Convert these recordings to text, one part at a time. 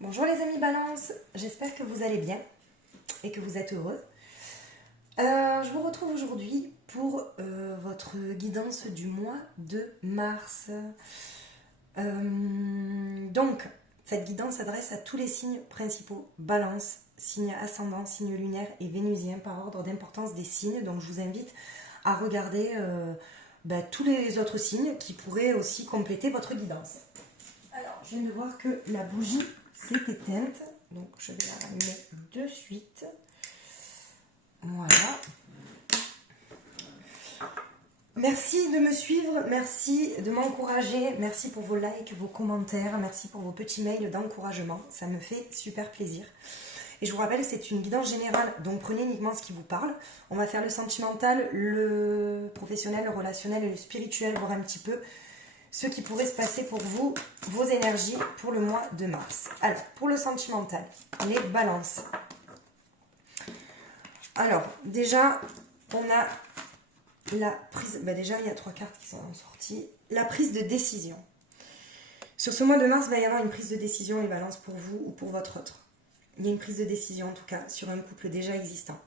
Bonjour les amis Balance, j'espère que vous allez bien et que vous êtes heureux. Je vous retrouve aujourd'hui pour votre guidance du mois de mars. Donc, cette guidance s'adresse à tous les signes principaux, Balance, signe ascendant, signe lunaire et vénusien par ordre d'importance des signes. Donc, je vous invite à regarder tous les autres signes qui pourraient aussi compléter votre guidance. Alors, je viens de voir que la bougie s'est éteinte, donc je vais la rallumer de suite. Voilà. Merci de me suivre, merci de m'encourager, merci pour vos likes, vos commentaires, merci pour vos petits mails d'encouragement, ça me fait super plaisir. Et je vous rappelle que c'est une guidance générale, donc prenez uniquement ce qui vous parle. On va faire le sentimental, le professionnel, le relationnel et le spirituel, voir un petit peu ce qui pourrait se passer pour vous, vos énergies pour le mois de mars. Alors, pour le sentimental, les balances. Alors, déjà, on a la prise... déjà, il y a 3 cartes qui sont sorties. La prise de décision. Sur ce mois de mars, il va y avoir une prise de décision, les balances, pour vous ou pour votre autre. Il y a une prise de décision, en tout cas, sur un couple déjà existant.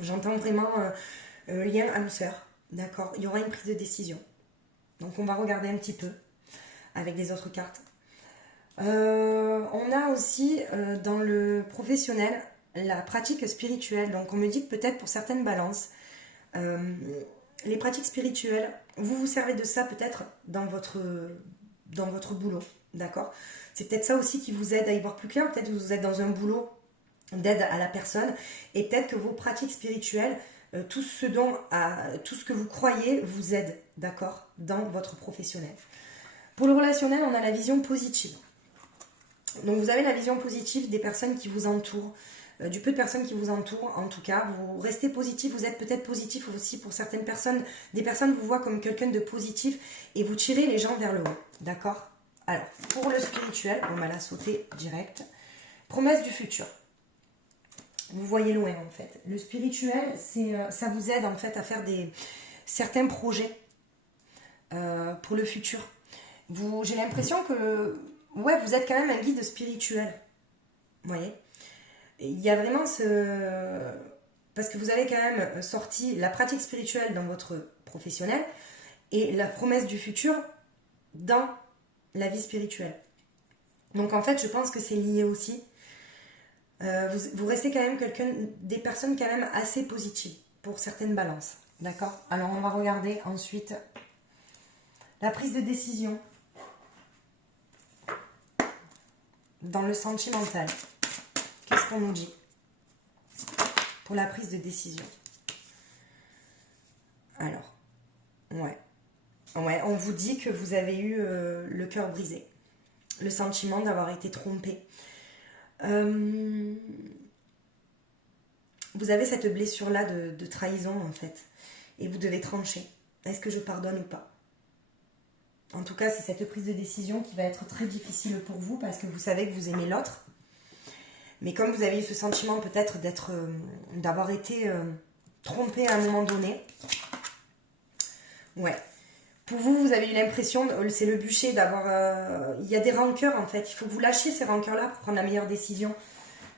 J'entends vraiment lien âme-sœur, d'accord. Il y aura une prise de décision. Donc on va regarder un petit peu avec les autres cartes. On a aussi dans le professionnel la pratique spirituelle. Donc on me dit que peut-être pour certaines balances, les pratiques spirituelles, vous vous servez de ça peut-être dans votre boulot. D'accord. C'est peut-être ça aussi qui vous aide à y voir plus clair. Peut-être que vous êtes dans un boulot d'aide à la personne et peut-être que vos pratiques spirituelles, tout ce que vous croyez vous aide, d'accord, dans votre professionnel. Pour le relationnel, on a la vision positive. Donc vous avez la vision positive des personnes qui vous entourent, du peu de personnes qui vous entourent, en tout cas, vous restez positif, vous êtes peut-être positif aussi pour certaines personnes. Des personnes vous voient comme quelqu'un de positif et vous tirez les gens vers le haut, d'accord. Alors, pour le spirituel, on va la sauter direct. Promesse du futur. Vous voyez loin en fait. Le spirituel, ça vous aide en fait à faire certains projets pour le futur. J'ai l'impression que ouais, vous êtes quand même un guide spirituel. Vous voyez. Il y a vraiment parce que vous avez quand même sorti la pratique spirituelle dans votre professionnel et la promesse du futur dans la vie spirituelle. Donc en fait, je pense que c'est lié aussi. Vous restez quand même des personnes quand même assez positives pour certaines balances. D'accord. Alors on va regarder ensuite la prise de décision dans le sentimental. Qu'est-ce qu'on nous dit pour la prise de décision? Alors, ouais, on vous dit que vous avez eu le cœur brisé, le sentiment d'avoir été trompé. Vous avez cette blessure-là de trahison en fait, et vous devez trancher. Est-ce que je pardonne ou pas? En tout cas, c'est cette prise de décision qui va être très difficile pour vous parce que vous savez que vous aimez l'autre. Mais comme vous avez eu ce sentiment peut-être d'avoir été trompé à un moment donné, ouais. Pour vous, vous avez eu l'impression, c'est le bûcher d'avoir... il y a des rancœurs en fait, il faut que vous lâchiez ces rancœurs-là pour prendre la meilleure décision.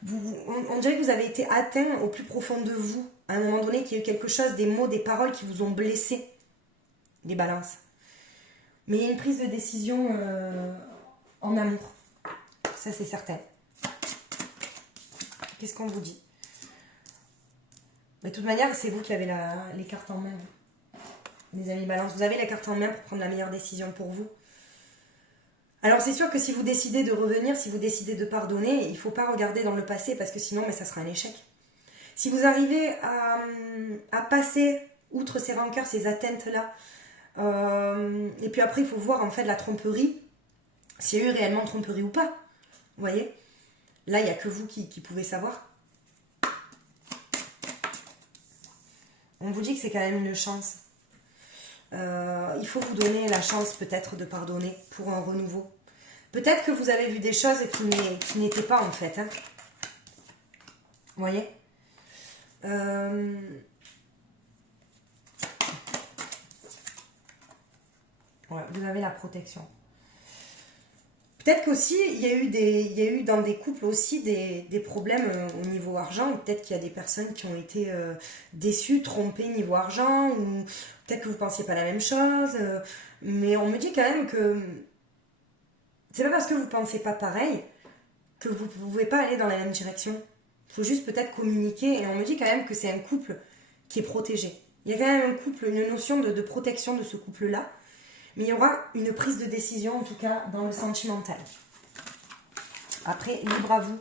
On dirait que vous avez été atteint au plus profond de vous, à un moment donné, qu'il y a eu quelque chose, des mots, des paroles qui vous ont blessé, les balances. Mais il y a une prise de décision en amour, ça c'est certain. Qu'est-ce qu'on vous dit? Mais de toute manière, c'est vous qui avez les cartes en main. Les amis balance, vous avez la carte en main pour prendre la meilleure décision pour vous. Alors c'est sûr que si vous décidez de revenir, si vous décidez de pardonner, il ne faut pas regarder dans le passé parce que sinon ça sera un échec. Si vous arrivez à passer outre ces rancœurs, ces atteintes-là, et puis après il faut voir en fait la tromperie, s'il y a eu réellement tromperie ou pas. Vous voyez? Là il n'y a que vous qui pouvez savoir. On vous dit que c'est quand même une chance. Il faut vous donner la chance peut-être de pardonner pour un renouveau. Peut-être que vous avez vu des choses qui n'étaient pas en fait. Hein. Vous voyez ouais, vous avez la protection. Peut-être qu'aussi, il y a eu dans des couples aussi des problèmes au niveau argent. Peut-être qu'il y a des personnes qui ont été déçues, trompées niveau argent, ou peut-être que vous ne pensiez pas la même chose. Mais on me dit quand même que c'est pas parce que vous ne pensez pas pareil que vous ne pouvez pas aller dans la même direction. Il faut juste peut-être communiquer. Et on me dit quand même que c'est un couple qui est protégé. Il y a quand même un couple, une notion de protection de ce couple-là. Mais il y aura une prise de décision, en tout cas, dans le sentimental. Après, libre à vous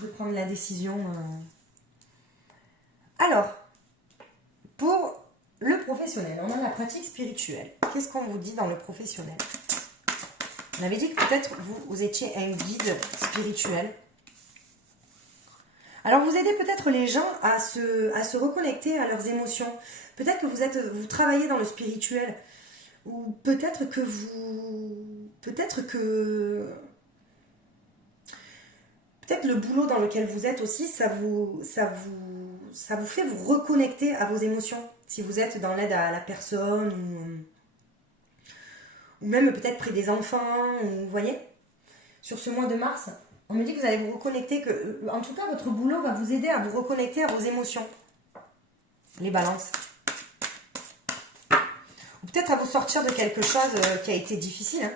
de prendre la décision. Alors, pour le professionnel, on a la pratique spirituelle. Qu'est-ce qu'on vous dit dans le professionnel? On avait dit que peut-être vous étiez un guide spirituel. Alors, vous aidez peut-être les gens à se reconnecter à leurs émotions. Peut-être que vous travaillez dans le spirituel. Ou peut-être que le boulot dans lequel vous êtes aussi, ça vous fait vous reconnecter à vos émotions. Si vous êtes dans l'aide à la personne ou même peut-être près des enfants, vous voyez. Sur ce mois de mars, on me dit que vous allez vous reconnecter, en tout cas votre boulot va vous aider à vous reconnecter à vos émotions. Les balances. Peut-être à vous sortir de quelque chose qui a été difficile. Hein.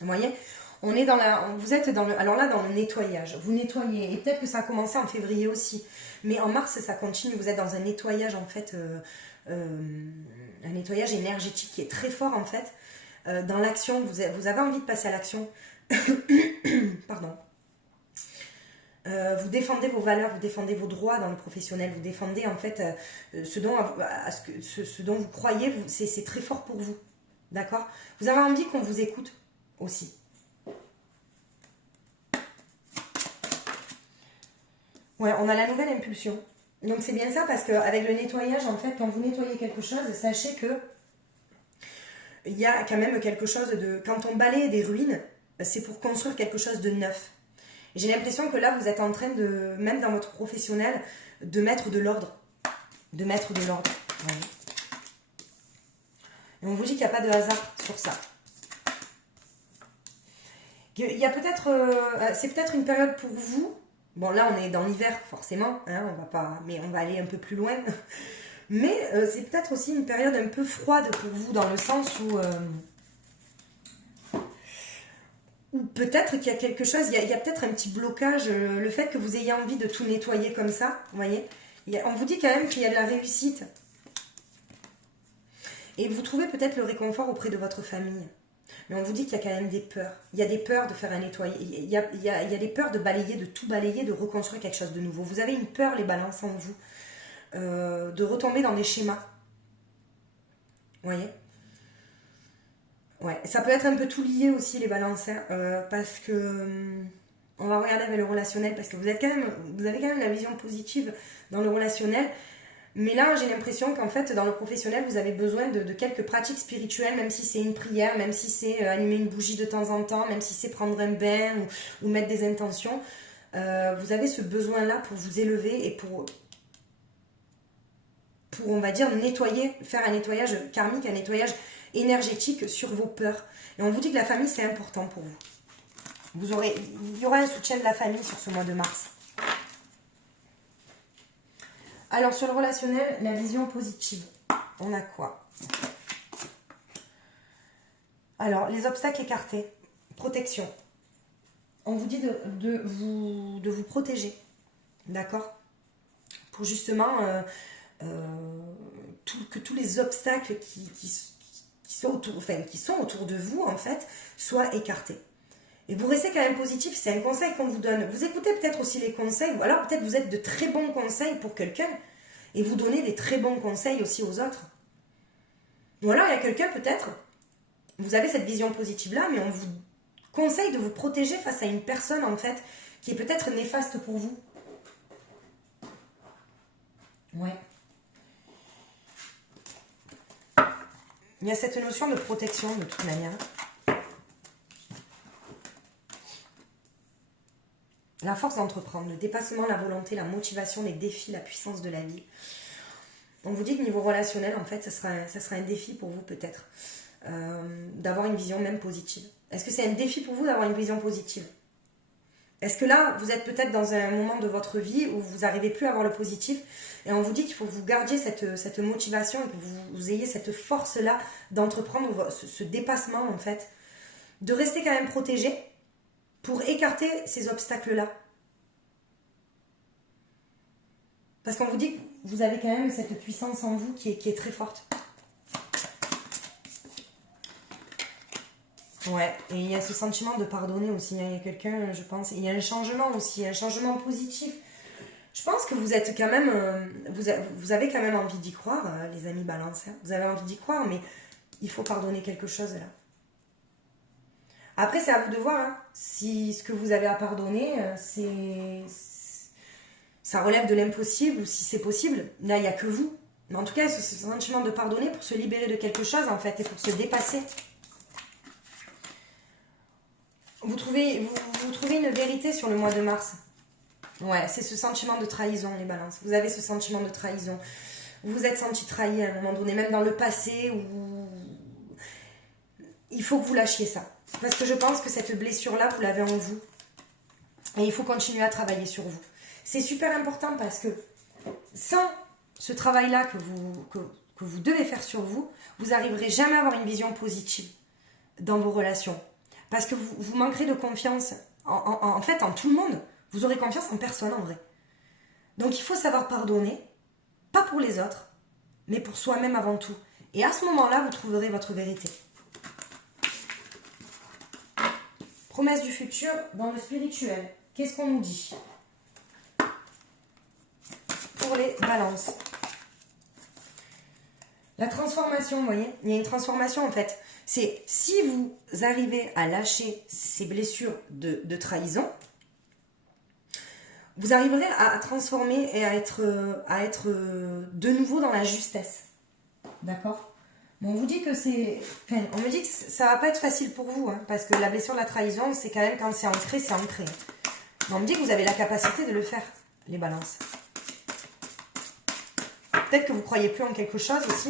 Vous voyez, vous êtes dans le nettoyage. Vous nettoyez. Et peut-être que ça a commencé en février aussi. Mais en mars, ça continue. Vous êtes dans un nettoyage, en fait, un nettoyage énergétique qui est très fort, en fait. Dans l'action, vous avez envie de passer à l'action. Pardon. Vous défendez vos valeurs, vous défendez vos droits dans le professionnel, vous défendez en fait ce dont vous croyez, c'est très fort pour vous. D'accord? Vous avez envie qu'on vous écoute aussi. Ouais, on a la nouvelle impulsion. Donc c'est bien ça parce qu'avec le nettoyage, en fait, quand vous nettoyez quelque chose, sachez que il y a quand même quelque chose de... Quand on balaye des ruines, c'est pour construire quelque chose de neuf. J'ai l'impression que là, vous êtes en train de, même dans votre professionnel, de mettre de l'ordre. De mettre de l'ordre. Ouais. Et on vous dit qu'il n'y a pas de hasard sur ça. Il y a peut-être... c'est peut-être une période pour vous. Bon, là, on est dans l'hiver, forcément. Hein, mais on va aller un peu plus loin. Mais c'est peut-être aussi une période un peu froide pour vous, dans le sens où... Ou peut-être qu'il y a quelque chose, il y a peut-être un petit blocage, le fait que vous ayez envie de tout nettoyer comme ça, vous voyez. On vous dit quand même qu'il y a de la réussite. Et vous trouvez peut-être le réconfort auprès de votre famille. Mais on vous dit qu'il y a quand même des peurs. Il y a des peurs de faire un nettoyage. Il y a des peurs de balayer, de tout balayer, de reconstruire quelque chose de nouveau. Vous avez une peur, les balances en vous, de retomber dans des schémas. Vous voyez. Ouais, ça peut être un peu tout lié aussi les balances, hein, parce que on va regarder avec le relationnel, parce que vous avez quand même la vision positive dans le relationnel, mais là j'ai l'impression qu'en fait dans le professionnel vous avez besoin de quelques pratiques spirituelles, même si c'est une prière, même si c'est allumer une bougie de temps en temps, même si c'est prendre un bain ou mettre des intentions, vous avez ce besoin-là pour vous élever et pour on va dire nettoyer, faire un nettoyage karmique, un nettoyage énergétique sur vos peurs. Et on vous dit que la famille, c'est important pour vous. Il y aura un soutien de la famille sur ce mois de mars. Alors, sur le relationnel, la vision positive, on a quoi? Alors, les obstacles écartés, protection. On vous dit de vous protéger, d'accord? Pour justement que tous les obstacles qui sont autour de vous, en fait, soient écartés. Et vous restez quand même positif, c'est un conseil qu'on vous donne. Vous écoutez peut-être aussi les conseils, ou alors peut-être vous êtes de très bons conseils pour quelqu'un, et vous donnez des très bons conseils aussi aux autres. Ou alors il y a quelqu'un peut-être, vous avez cette vision positive-là, mais on vous conseille de vous protéger face à une personne, en fait, qui est peut-être néfaste pour vous. Ouais. Il y a cette notion de protection de toute manière. La force d'entreprendre, le dépassement, la volonté, la motivation, les défis, la puissance de la vie. On vous dit que niveau relationnel, en fait, ça sera un défi pour vous peut-être. d'avoir une vision même positive. Est-ce que c'est un défi pour vous d'avoir une vision positive? Est-ce que là, vous êtes peut-être dans un moment de votre vie où vous n'arrivez plus à avoir le positif et on vous dit qu'il faut que vous gardiez cette motivation et que vous ayez cette force-là d'entreprendre ce dépassement en fait, de rester quand même protégé pour écarter ces obstacles-là. Parce qu'on vous dit que vous avez quand même cette puissance en vous qui est très forte. Ouais, et il y a ce sentiment de pardonner aussi. Il y a quelqu'un, je pense, il y a un changement aussi, un changement positif. Je pense que vous êtes quand même, vous avez quand même envie d'y croire, les amis balance. Hein. Vous avez envie d'y croire, mais il faut pardonner quelque chose là. Après, c'est à vous de voir hein, si ce que vous avez à pardonner, ça relève de l'impossible ou si c'est possible. Là, il n'y a que vous. Mais en tout cas, ce sentiment de pardonner pour se libérer de quelque chose en fait et pour se dépasser. Vous trouvez une vérité sur le mois de mars. Ouais, c'est ce sentiment de trahison, les balances. Vous avez ce sentiment de trahison. Vous vous êtes senti trahi à un moment donné, même dans le passé, où il faut que vous lâchiez ça. Parce que je pense que cette blessure-là, vous l'avez en vous. Et il faut continuer à travailler sur vous. C'est super important parce que sans ce travail-là que vous devez faire sur vous, vous n'arriverez jamais à avoir une vision positive dans vos relations. Parce que vous manquerez de confiance en fait en tout le monde. Vous aurez confiance en personne en vrai. Donc il faut savoir pardonner, pas pour les autres, mais pour soi-même avant tout. Et à ce moment-là, vous trouverez votre vérité. Promesse du futur dans le spirituel. Qu'est-ce qu'on nous dit? Pour les balances. La transformation, vous voyez, il y a une transformation en fait. C'est si vous arrivez à lâcher ces blessures de trahison, vous arriverez à transformer et à être de nouveau dans la justesse. D'accord? Bon, on vous dit que c'est... Enfin, on me dit que ça va pas être facile pour vous, hein, parce que la blessure de la trahison, c'est quand même quand c'est ancré, c'est ancré. Mais on me dit que vous avez la capacité de le faire, les balances. Peut-être que vous croyez plus en quelque chose aussi.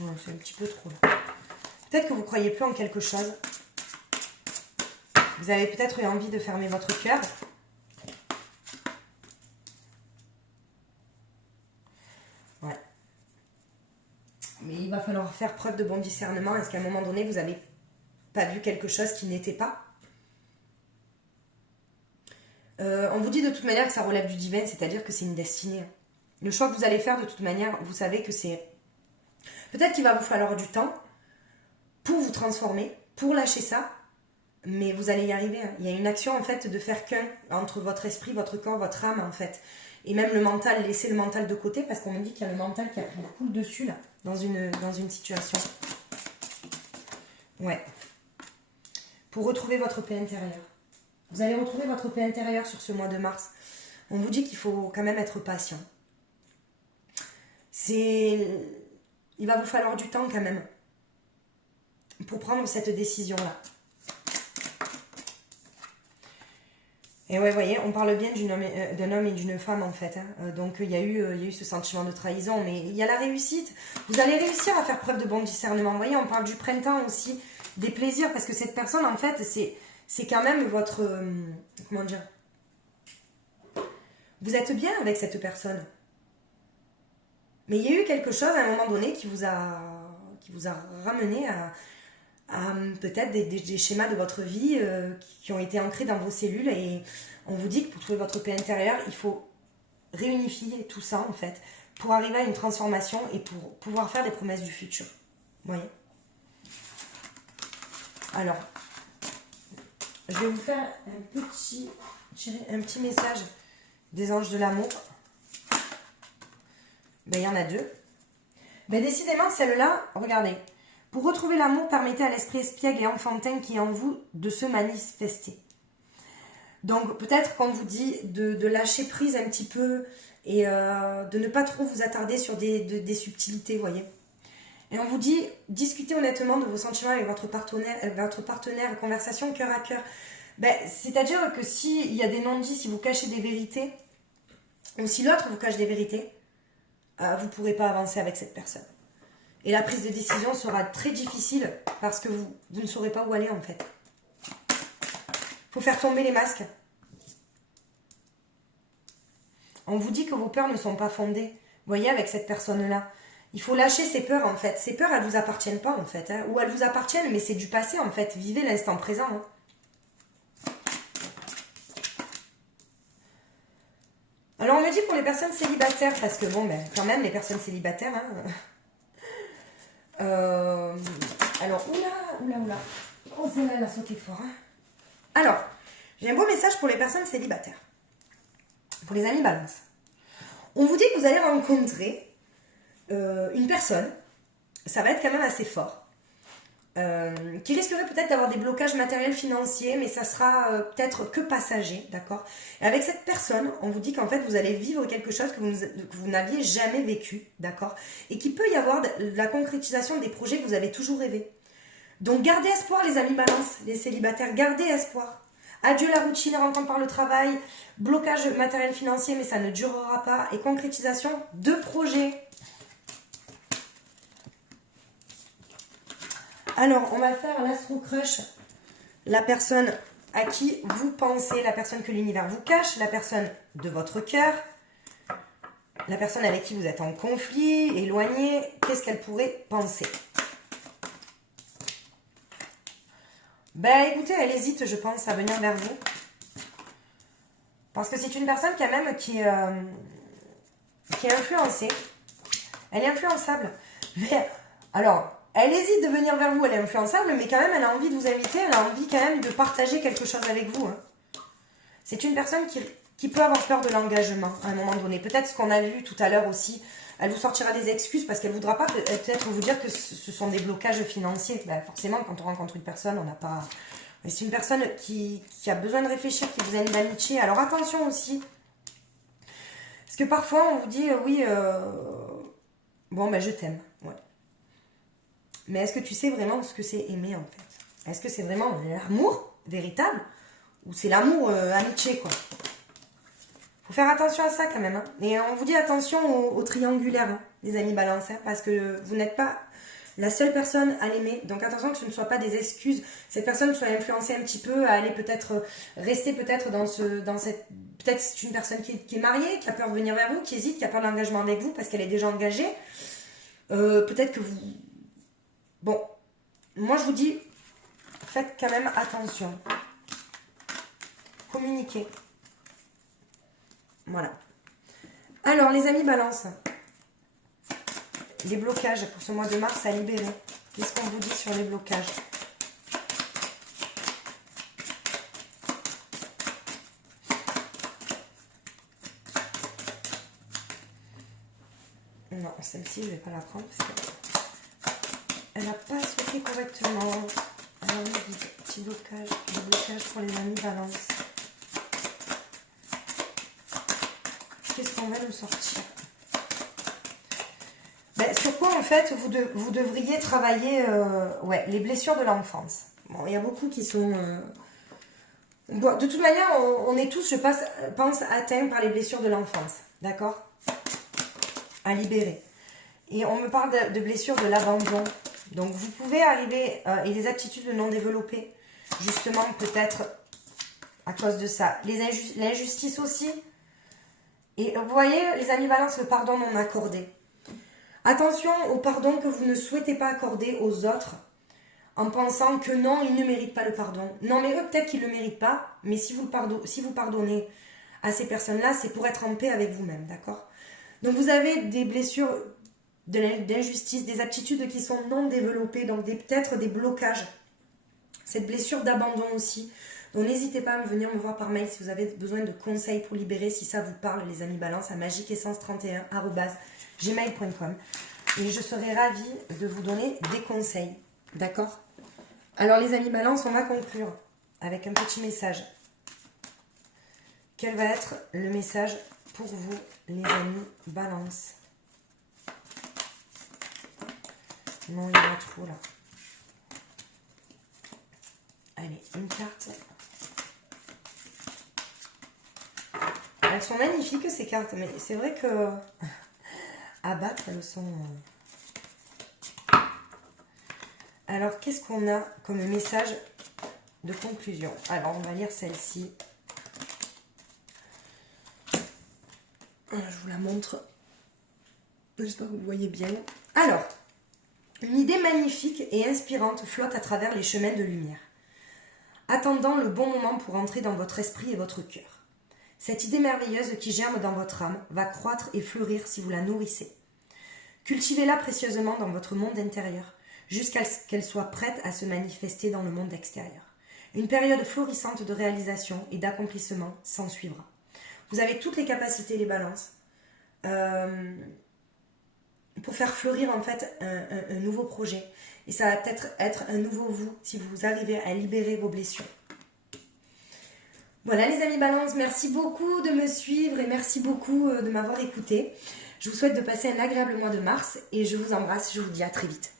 Non, c'est un petit peu trop là. Peut-être que vous croyez plus en quelque chose. Vous avez peut-être eu envie de fermer votre cœur. Ouais. Mais il va falloir faire preuve de bon discernement. Est-ce qu'à un moment donné, vous n'avez pas vu quelque chose qui n'était pas? On vous dit de toute manière que ça relève du divin, c'est-à-dire que c'est une destinée. Le choix que vous allez faire, de toute manière, vous savez que c'est... Peut-être qu'il va vous falloir du temps pour vous transformer, pour lâcher ça, mais vous allez y arriver. Hein. Il y a une action, en fait, de faire qu'un entre votre esprit, votre corps, votre âme, en fait. Et même le mental, laisser le mental de côté, parce qu'on me dit qu'il y a le mental qui a pris beaucoup le dessus, là, dans une situation. Ouais. Pour retrouver votre paix intérieure. Vous allez retrouver votre paix intérieure sur ce mois de mars. On vous dit qu'il faut quand même être patient. Il va vous falloir du temps quand même pour prendre cette décision-là. Et ouais, vous voyez, on parle bien d'un homme et d'une femme en fait. Hein. Donc il y a eu ce sentiment de trahison, mais il y a la réussite. Vous allez réussir à faire preuve de bon discernement. Vous voyez, on parle du printemps aussi, des plaisirs, parce que cette personne en fait, c'est quand même votre... comment dire? Vous êtes bien avec cette personne. Mais il y a eu quelque chose à un moment donné qui vous a ramené à peut-être des schémas de votre vie qui ont été ancrés dans vos cellules. Et on vous dit que pour trouver votre paix intérieure, il faut réunifier tout ça en fait, pour arriver à une transformation et pour pouvoir faire des promesses du futur. Vous voyez? Alors, je vais vous faire un petit message des anges de l'amour. Ben, il y en a deux. Ben, décidément, celle-là, regardez. Pour retrouver l'amour, permettez à l'esprit espiègle et enfantin qui est en vous de se manifester. Donc, peut-être qu'on vous dit de lâcher prise un petit peu et de ne pas trop vous attarder sur des subtilités, vous voyez. Et on vous dit, discutez honnêtement de vos sentiments avec votre partenaire, conversation cœur à cœur. Ben, c'est-à-dire que s'il y a des non-dits, si vous cachez des vérités, ou si l'autre vous cache des vérités, vous ne pourrez pas avancer avec cette personne. Et la prise de décision sera très difficile parce que vous ne saurez pas où aller en fait. Il faut faire tomber les masques. On vous dit que vos peurs ne sont pas fondées. Vous voyez, avec cette personne-là. Il faut lâcher ses peurs en fait. Ces peurs, elles ne vous appartiennent pas en fait. Hein. Ou elles vous appartiennent, mais c'est du passé en fait. Vivez l'instant présent. Hein. Alors on me dit pour les personnes célibataires, parce que bon, ben, quand même, les personnes célibataires... Hein, alors, oula. Oh, celle-là, elle a sauté fort. Hein. Alors, j'ai un beau message pour les personnes célibataires. Pour les amis balance. On vous dit que vous allez rencontrer une personne, ça va être quand même assez fort, qui risquerait peut-être d'avoir des blocages matériels financiers, mais ça sera peut-être que passager, d'accord? Et avec cette personne, on vous dit qu'en fait, vous allez vivre quelque chose que vous n'aviez jamais vécu, d'accord? Et qu'il peut y avoir de la concrétisation des projets que vous avez toujours rêvé. Donc gardez espoir les amis balance, les célibataires, gardez espoir. Adieu la routine, rencontre par le travail, blocage matériel financier, mais ça ne durera pas. Et concrétisation de projets. Alors, on va faire l'astro crush. La personne à qui vous pensez, la personne que l'univers vous cache, la personne de votre cœur, la personne avec qui vous êtes en conflit, éloigné, qu'est-ce qu'elle pourrait penser? Ben écoutez, elle hésite, je pense, à venir vers vous. Parce que c'est une personne quand même qui est influencée. Elle est influençable. Mais alors, elle hésite de venir vers vous, elle est influençable, mais quand même, elle a envie de vous inviter, elle a envie quand même de partager quelque chose avec vous. Hein. C'est une personne qui peut avoir peur de l'engagement à un moment donné. Peut-être ce qu'on a vu tout à l'heure aussi, elle vous sortira des excuses parce qu'elle ne voudra pas peut-être vous dire que ce sont des blocages financiers. Ben, forcément, quand on rencontre une personne, on n'a pas... C'est une personne qui a besoin de réfléchir, qui vous a une amitié. Alors attention aussi. Parce que parfois, on vous dit, oui, bon, ben je t'aime. Ouais. Mais est-ce que tu sais vraiment ce que c'est aimer, en fait? Est-ce que c'est vraiment l'amour véritable? Ou c'est l'amour amitié, quoi? Faut faire attention à ça, quand même. Hein. Et on vous dit attention au triangulaire, hein, les amis balance, hein, parce que vous n'êtes pas la seule personne à l'aimer. Donc attention que ce ne soit pas des excuses. Cette personne soit influencée un petit peu à aller peut-être rester peut-être dans cette... Peut-être c'est une personne qui est mariée, qui a peur de venir vers vous, qui hésite, qui a peur de l'engagement avec vous parce qu'elle est déjà engagée. Peut-être que vous... Bon, moi je vous dis, faites quand même attention. Communiquez. Voilà. Alors, les amis balance. Les blocages pour ce mois de mars à libérer. Qu'est-ce qu'on vous dit sur les blocages? Non, celle-ci, je ne vais pas la prendre parce qu'elle n'a pas sauté correctement. Alors, petit blocage, des blocages pour les amis balance. Qu'est-ce qu'on va nous sortir? Ben, sur quoi, en fait, vous devriez travailler ouais, les blessures de l'enfance. Bon, il y a beaucoup qui sont... Bon, de toute manière, on est tous, je pense, atteints par les blessures de l'enfance. D'accord? À libérer. Et on me parle de blessures de l'abandon. Donc, vous pouvez arriver... et des aptitudes non développées. Justement, peut-être à cause de ça. L'injustice aussi. Et vous voyez, les amis balance, le pardon non accordé. Attention au pardon que vous ne souhaitez pas accorder aux autres en pensant que non, ils ne méritent pas le pardon. Non, mais eux, peut-être qu'ils ne le méritent pas, mais si vous pardonnez à ces personnes-là, c'est pour être en paix avec vous-même, d'accord? Donc vous avez des blessures d'injustice, des aptitudes qui sont non développées, donc peut-être des blocages. Cette blessure d'abandon aussi. Donc n'hésitez pas à venir me voir par mail si vous avez besoin de conseils pour libérer, si ça vous parle, les amis balance, à magiqueessence31@gmail.com. Et je serai ravie de vous donner des conseils. D'accord? Alors les amis balance, on va conclure avec un petit message. Quel va être le message pour vous, les amis balance? Non, il y en a trop là. Allez, une carte. Elles sont magnifiques ces cartes, mais c'est vrai que à battre, elles sont Alors, qu'est-ce qu'on a comme message de conclusion? Alors, on va lire celle-ci. Je vous la montre. J'espère que vous voyez bien. Alors, une idée magnifique et inspirante flotte à travers les chemins de lumière, attendant le bon moment pour entrer dans votre esprit et votre cœur. Cette idée merveilleuse qui germe dans votre âme va croître et fleurir si vous la nourrissez. Cultivez-la précieusement dans votre monde intérieur, jusqu'à ce qu'elle soit prête à se manifester dans le monde extérieur. Une période florissante de réalisation et d'accomplissement s'ensuivra. Vous avez toutes les capacités, les balances, pour faire fleurir en fait un nouveau projet. Et ça va peut-être être un nouveau vous, si vous arrivez à libérer vos blessures. Voilà les amis Balance, merci beaucoup de me suivre et merci beaucoup de m'avoir écouté. Je vous souhaite de passer un agréable mois de mars et je vous embrasse, je vous dis à très vite.